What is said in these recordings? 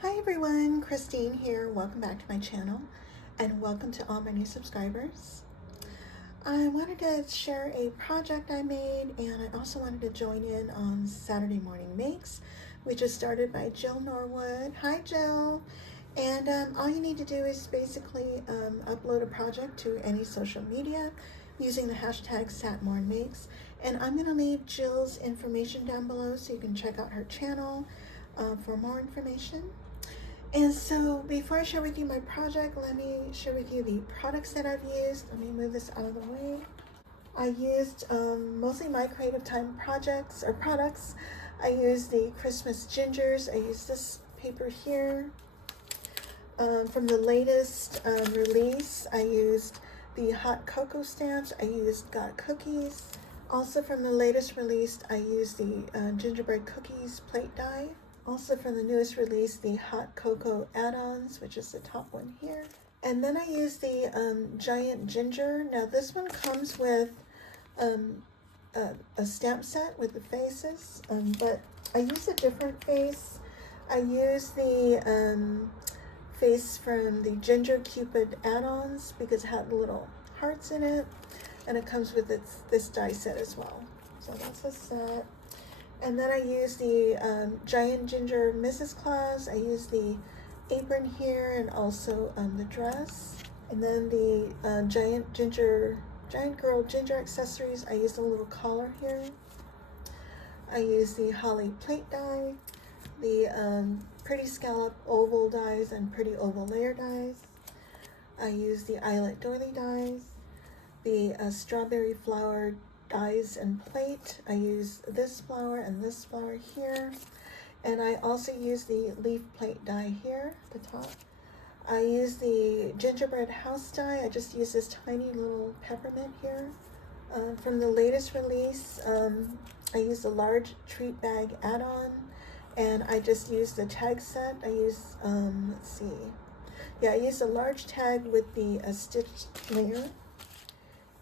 Hi everyone, Christine here. Welcome back to my channel and welcome to all my new subscribers. I wanted to share a project I made, and I also wanted to join in on Saturday Morning Makes, which is started by Jill Norwood. Hi Jill! And all you need to do is basically upload a project to any social media using the hashtag satmornmakes. And I'm going to leave Jill's information down below so you can check out her channel for more information. And so before I share with you my project, let me share with you the products that I've used. Let me move this out of the way. I used mostly my creative time projects or products. I used the Christmas Gingers. I used this paper here. From the latest release, I used the hot cocoa stamps. I used Got Cookies. Also from the latest release, I used the gingerbread cookies plate die. Also from the newest release, the hot cocoa add-ons, which is the top one here. And then I used the giant ginger. Now this one comes with a stamp set with the faces, but I used a different face. I used the face from the Ginger Cupid add-ons because it had little hearts in it, and it comes with this die set as well. So that's a set. And then I used the Giant Ginger Mrs Claus. I used the apron here and also the dress. And then the Giant Girl Ginger accessories. I used a little collar here. I used the holly plate die, the pretty scallop oval dies and pretty oval layer dies. I used the Eyelet Doily dies, the strawberry flower dies and plate. I use this flower and this flower here, and I also use the leaf plate die here at the top. I use the Gingerbread House Die. I just use this tiny little peppermint here. From the latest release, I used a large Treat Bag Add On, and I just used the tag set. I use let's see, yeah, I used a large tag with the stitched layer.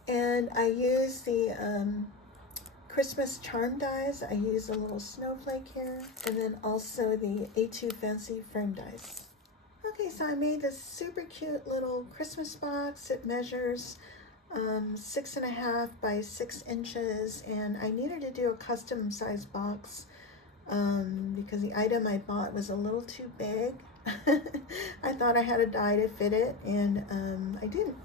And I use the Christmas charm dies. I use a little snowflake here, and then also the A2 fancy frame dies. Okay, so I made this super cute little Christmas box. It measures 6.5 by 6 inches, and I needed to do a custom size box because the item I bought was a little too big. I thought I had a die to fit it, and I didn't.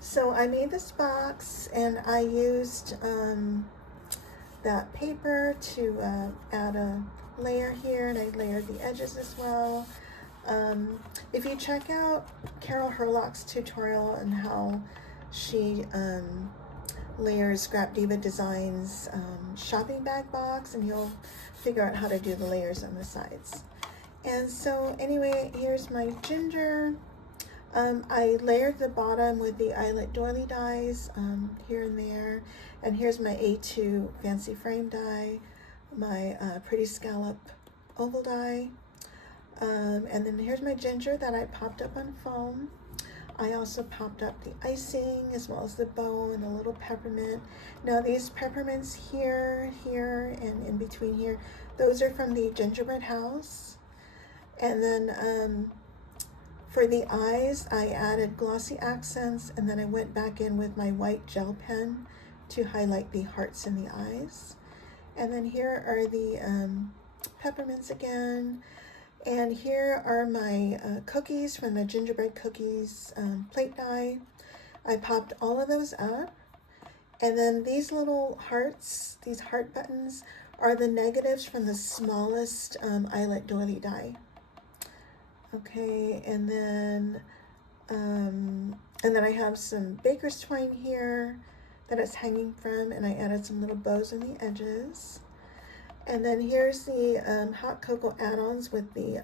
So I made this box, and I used that paper to add a layer here, and I layered the edges as well. If you check out Carol Herlock's tutorial on how she layers Scrap Diva Designs shopping bag box, and you'll figure out how to do the layers on the sides. And so anyway, here's my ginger. I layered the bottom with the Eyelet Doily dies here and there. And here's my A2 fancy frame die, my pretty scallop oval die. And then here's my ginger that I popped up on foam. I also popped up the icing as well as the bow and a little peppermint. Now these peppermints here, and in between here, those are from the Gingerbread House. And then for the eyes, I added glossy accents, and then I went back in with my white gel pen to highlight the hearts in the eyes. And then here are the peppermints again. And here are my cookies from the Gingerbread Cookies plate die. I popped all of those up. And then these little hearts, these heart buttons, are the negatives from the smallest Eyelet Doily die. Okay, and then I have some baker's twine here that it's hanging from, and I added some little bows on the edges. And then here's the hot cocoa add-ons with the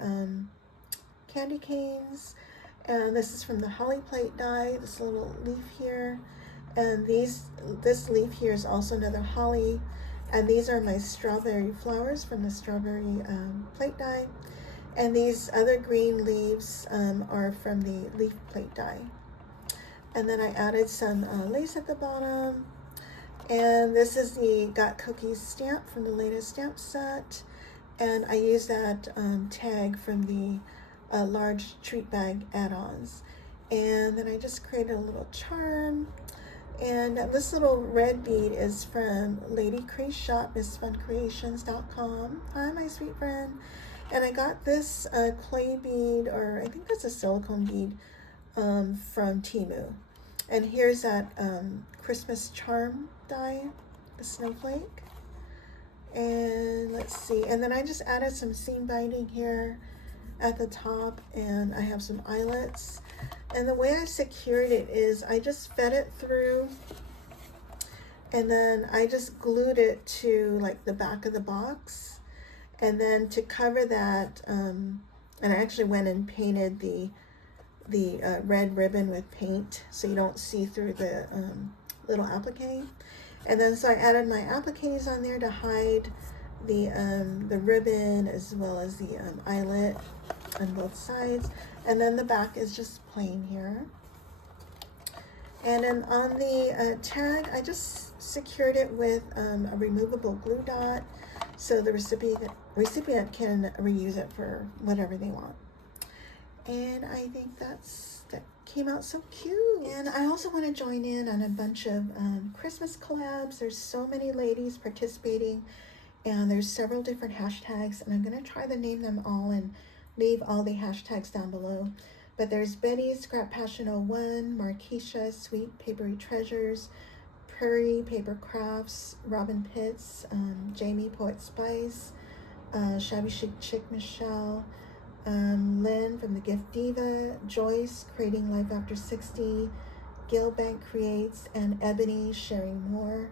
candy canes, and this is from the holly plate die, this little leaf here, and this leaf here is also another holly, and these are my strawberry flowers from the strawberry plate die. And these other green leaves are from the leaf plate die. And then I added some lace at the bottom. And this is the Got Cookies stamp from the latest stamp set. And I used that tag from the large Treat Bag Add Ons. And then I just created a little charm. And this little red bead is from Lady Crease Shop, MissFunCreations.com. Hi, my sweet friend. And I got this clay bead, or I think that's a silicone bead, from Temu. And here's that Christmas charm die, the snowflake. And let's see. And then I just added some seam binding here at the top, and I have some eyelets. And the way I secured it is I just fed it through, and then I just glued it to like the back of the box. And then to cover that, and I actually went and painted the red ribbon with paint so you don't see through the little applique. And then so I added my appliques on there to hide the ribbon as well as the eyelet on both sides. And then the back is just plain here. And then on the tag, I just secured it with a removable glue dot so the recipient can reuse it for whatever they want. And I think that came out so cute. And I also want to join in on a bunch of Christmas collabs. There's so many ladies participating, and there's several different hashtags, and I'm going to try to name them all and leave all the hashtags down below. But there's Betty, Scrap Passion 01, Marquisha, Sweet Papery Treasures, Prairie Paper Crafts, Robin Pitts, Jamie Poet Spice, Shabby Chic Chick Michelle, Lynn from the Gift Diva, Joyce, Creating Life After 60, Gil Bank Creates, and Ebony, Sharing More.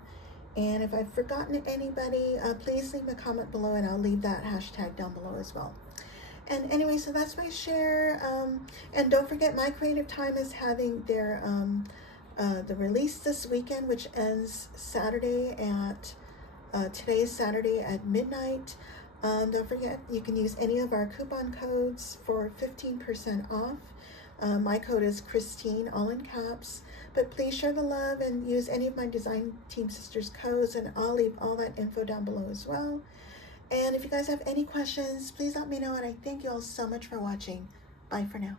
And if I've forgotten anybody, please leave a comment below, and I'll leave that hashtag down below as well. And anyway, so that's my share. And don't forget, My Creative Time is having their the release this weekend, which ends Saturday at today's Saturday at midnight. Don't forget, you can use any of our coupon codes for 15% off. My code is Christine, all in caps. But please share the love and use any of my design team sisters codes, and I'll leave all that info down below as well. And if you guys have any questions, please let me know, and I thank you all so much for watching. Bye for now.